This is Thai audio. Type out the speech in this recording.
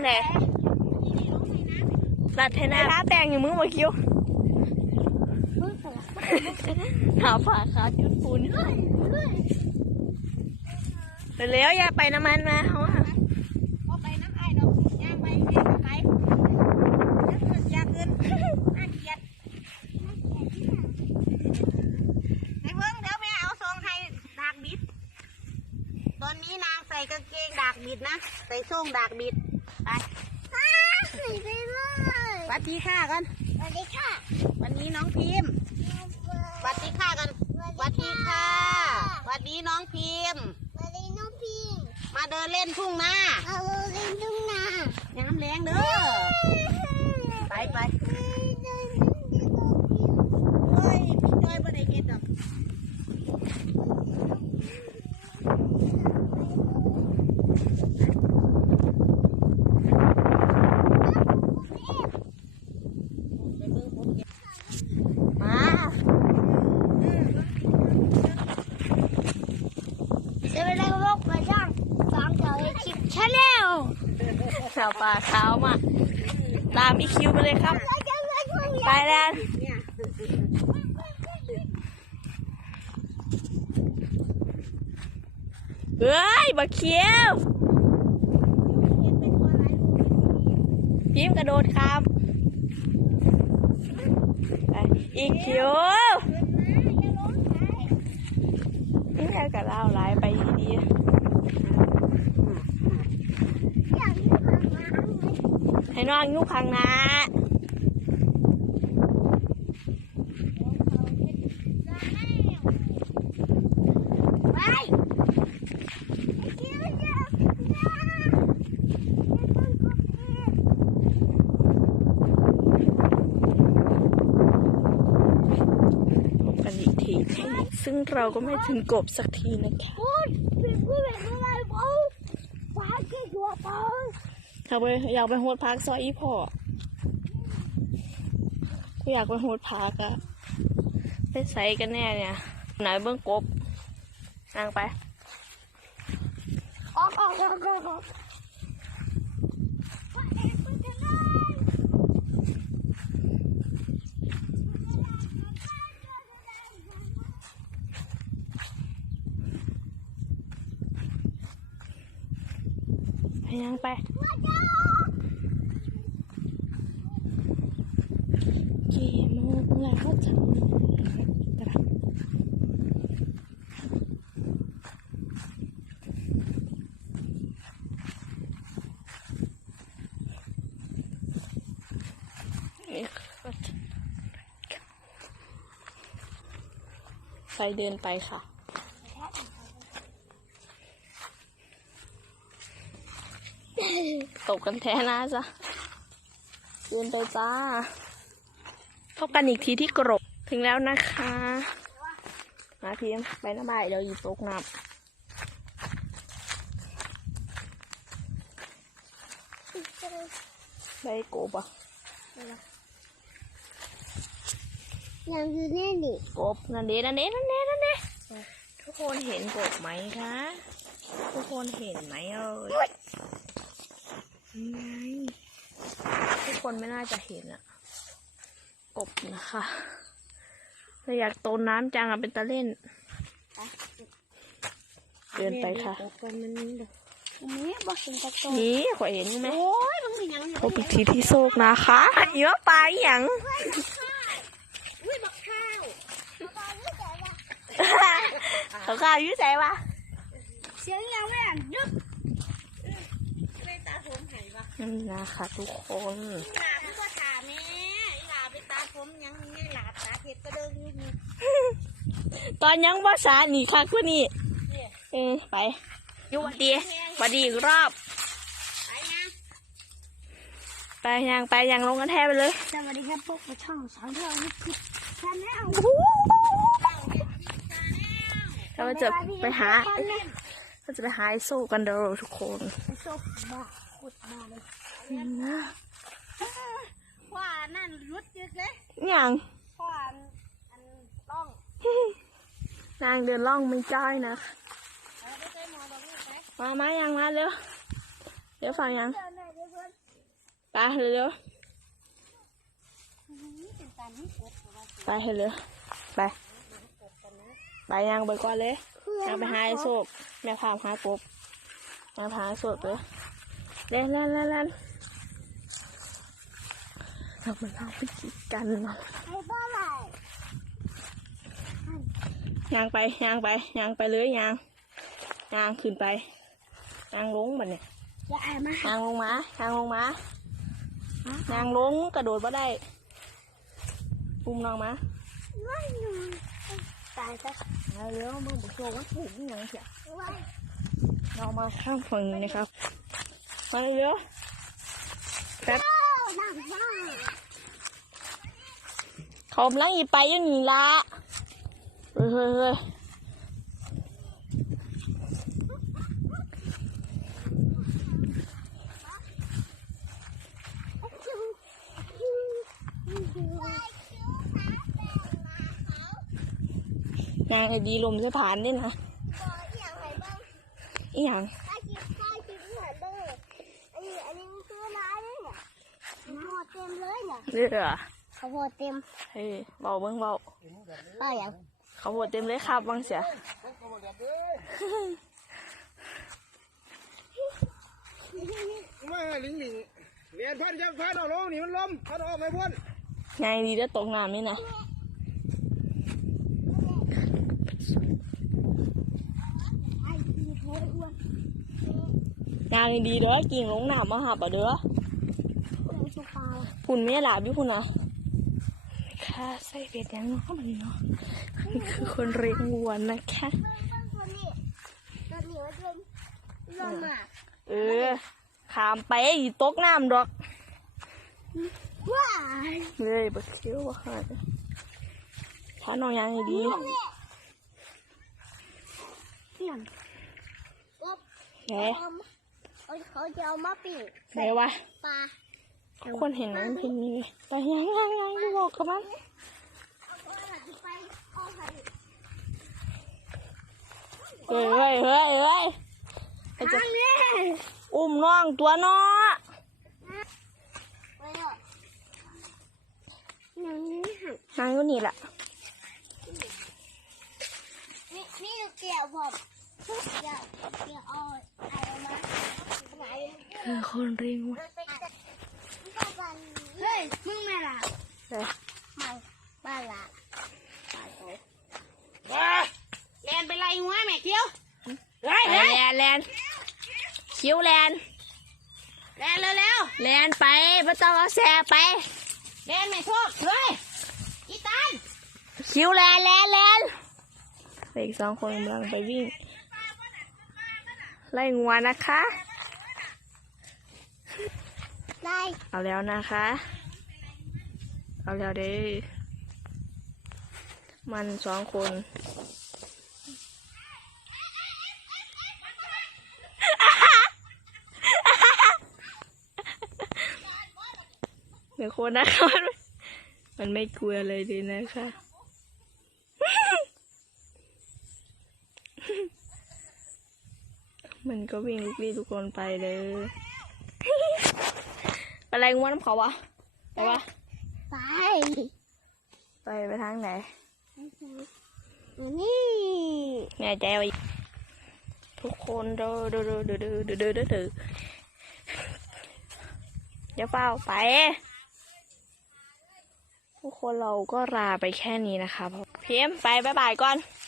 งไดรัดเทน่าท้าแต่งอย่างมึงมาคิ้วหาผ่าขาจุดปูนเร็วๆอย่าไปน้ำมันมาเขาอะพอไปน้ำไอ้ดอกย่างไปเด็กไปอยากขึ้นอยากขึ้นน่าเกลียดในเพิ่งเดี๋ยวแม่เอาทรงให้ดากบิด ตอนนี้นางใส่กางเกงดากบิดนะ ใส่ทรงดากบิด ไปหนีไปเลยสวัสดีค่ะกันสวัสดีค่ะ วันนี้น้องพิมพ์สวัสดีค่ะกันสวัสดีค่ะสวัสดีน้องพิมพ์สวัสดีน้องพิงมาเดินเล่นทุ่งนาเอาเล่นทุ่งนาน้ำแรงเด้อ ไปไปเฮ้ยพี่จ้อยบ่ได้เฮ็ดดอก มา เดี๋ยวไปเล่นโลกกระจ่างสามเจ้าคลิปชาแนลสาวป่าขาวมา ตามอีคิวไปเลยครับ ไปแล้วเฮ้ยบักเขียวพิมกระโดดข้ามอีคิว ขึ้ นมาอย่าร้องไห้นี่ใครกับเราไลายไปดีๆให้น้องยุคขังนะ ไปคิวจะ กันอีกที ซึ่งเราก็ไม่ถึงกบสักทีนะคะพูดเป็นพูดเป็นอะไรบ้างฟ้าเก่งกว่าเปล่าอยากไปอยากไปโฮดพาร์คซอยอีพอกูอยากไปโฮดพาร์คอะไปใส่กันแน่เนี่ย ไหนเบื้องกบนางไปออกออกออกออกออกว่าเอ็งพูดกันเลย ไป ยังไปกี่โมงแล้วจังตระนี่ก็จะไปเดินไปค่ะ ตกกันแท้นะจ๊ะเดินไปจ้า พบกันอีกทีที่กรบถึงแล้วนะคะ มาพิมพ์ไปน้ำใบเดี๋ยวหยิบตกน้ำใบโกบอะยังคือแน่ดิกบนั่นเด้นั่นเด้นั่นเด้นั่นเด้ทุกคนเห็นกบไหมคะ ทุกคนเห็นไหมเอ่ยนี่ ไงทุกคนไม่น่าจะเห็นอะกบนะคะเราอยากโตน้ำจังอะเป็นตะเล่น เดินไปค่ะตกกันมันนี่เด้อนี่บอกถึงตะโกนนี่ขอเห็นไหมโอ้ยมันเป็นหยังอยู่พบอีกทีที่โซกนะคะเยอะไปอย่างอุ้ยบักข้าวเขาข้าวอยุ่ใส่วะเสียงยังไม่อ่านยุบ เลยตาผมไห้ปะ นี่นะคะทุกคนอีหลาพี่ก็ถามแม่อีหลาไปตาผมยังไงหลาตาเห็ดกระเดิงอยู่นี่ตอนยังภาษาหนีคักกว่านี่เนี่ยเออไปอยุ่หวัดดีหวัดดีอีกรอบ ไปยังไปยังไปยังลงกันแทบไปเลยสวัสดีครับพวกเราช่องสอนเที่ยวนี่คือชาแนลตั้งเด็กที่ตาแนวเราจะไปหาเราจะไปหาไอโซกันเด้อทุกคนไอ้โซ่บ้า ขุดมาเลยว่านั่นรุดยึกเลยอย่างเพราะว่าอันอันต้อง นางเดินล่องไม่จ้อยนะเอาไปใส่หมอบอกลูกไปมามายังมาเร็วเดี๋ยวฟังยังเดี๋ยวหน่อยเดี๋ยวเพื่อนไปเร็วเป็นการที่กบเพราะว่าๆไปเร็วๆไปไปยังไปก่อนเลยยังไปหาไอ้โศกแม่พามหากบแม่พาไอ้โศกเลย เล่นเล่นเล่นเล่นเรามาลองไปกินกันเนาะให้บ้าอะไรยางไปยางไปยางไปเลยยางยางขึ้นไปยางลงมันเนี่ยอย่าอ่านมายางลงมายางลงมายางลงกระโดดมาได้ปุ่มน้องมาไม่หนูตายซะเอาเร็วมึงบอกโชว์ว่าถูกยังเสียว่าเรามาข้ามฝั่งนี้นะครับ มาเร็วแป๊บหนักมากเขากำลังอีไปอยังนี่ละเฮ้ยเฮ้ยเฮ้ยว่านางไอ้ดีลมจะผ่านได้นะอย่างไรบ้างอีหยัง ร้ายเลยเนี่ยข้าวโพดเต็มเลยเนี่ยเรือข้าวโพดเต็มเฮ้ยเบาเบิ้งเบาก็อย่างเขาวโพดเต็มเลยครับบางเสียมาลิงลิงเรียนพันยับพันเอาลงนี่มันลมพันออกไม่พ้นไงดีได้ตกน้ำนี่นะไอ้ที่โถยอ้วน งานดีเด้อกิ่งลงหน้ำมาหับอะเด้อพุ่นไม่หลาบอยู่พุ่นนะค่ะใส่เบ็ดยังเนาะมันเนาะนี่คือคนเลี้ยงวัวนะคะตัวนี้ตันี้มันเป็นลมอะเออขามไปอีตกน้ำดอกว้าเลยบักเคี้ยวบักขาดถ้าน้องยังดีเสียงแหม เขาเขาจะเอามาปิ้งไหนวะปลาคนเห็นนั้นเพลงนี้แต่ยังยังยังไม่บอกกับมันเอาอะไรไปเอาอะไรเฮ้ยเฮ้ยเฮ้ยเฮ้ยไอ้จะทางนี้อุ้มน้องตัวน้อไปเถอะอย่างนี้หันนางก็นี่แหละนี่นี่เกี่ยวผมเกี่ยวเกี่ยวเอาอะไรมาไหน คือคนเลี้ยงวัวเฮ้ย มึงแม่ล่ะเฮ้ยไม่บ้านละว้าแลนไปไล่หัวแม่เกี้ยวแลนแลนแลนคิ้วแลนแลนเร็วแลนไปไม่ต้องเอาแสไปๆแลนแม่โชคเฮ้ยอีตานคิ้วแลนแลนแลนอีกสองคนกำลังไปวิ่ง ไล่งัวนะคะ ได้เอาแล้วนะคะ เอาแล้วเด้มันสองคนเดี๋ยวคนนะคะมันไม่กลัวเลยดีนะคะมันก็วิ่งลุกลี้ลุกลนไปเลย ไปอะไรงัวน้ำเขาวะไปวะไปไปไปทางไหนนี่แน่ใจว่าทุกคนเด้อเด้อเด้อเด้อเด้อเด้อเด้อเด้อเด้ออย่าเฝ้าไปทุกคนเราก็ลาไปแค่นี้นะคะเพียมไปบ๊ายบายก่อนบ๊าย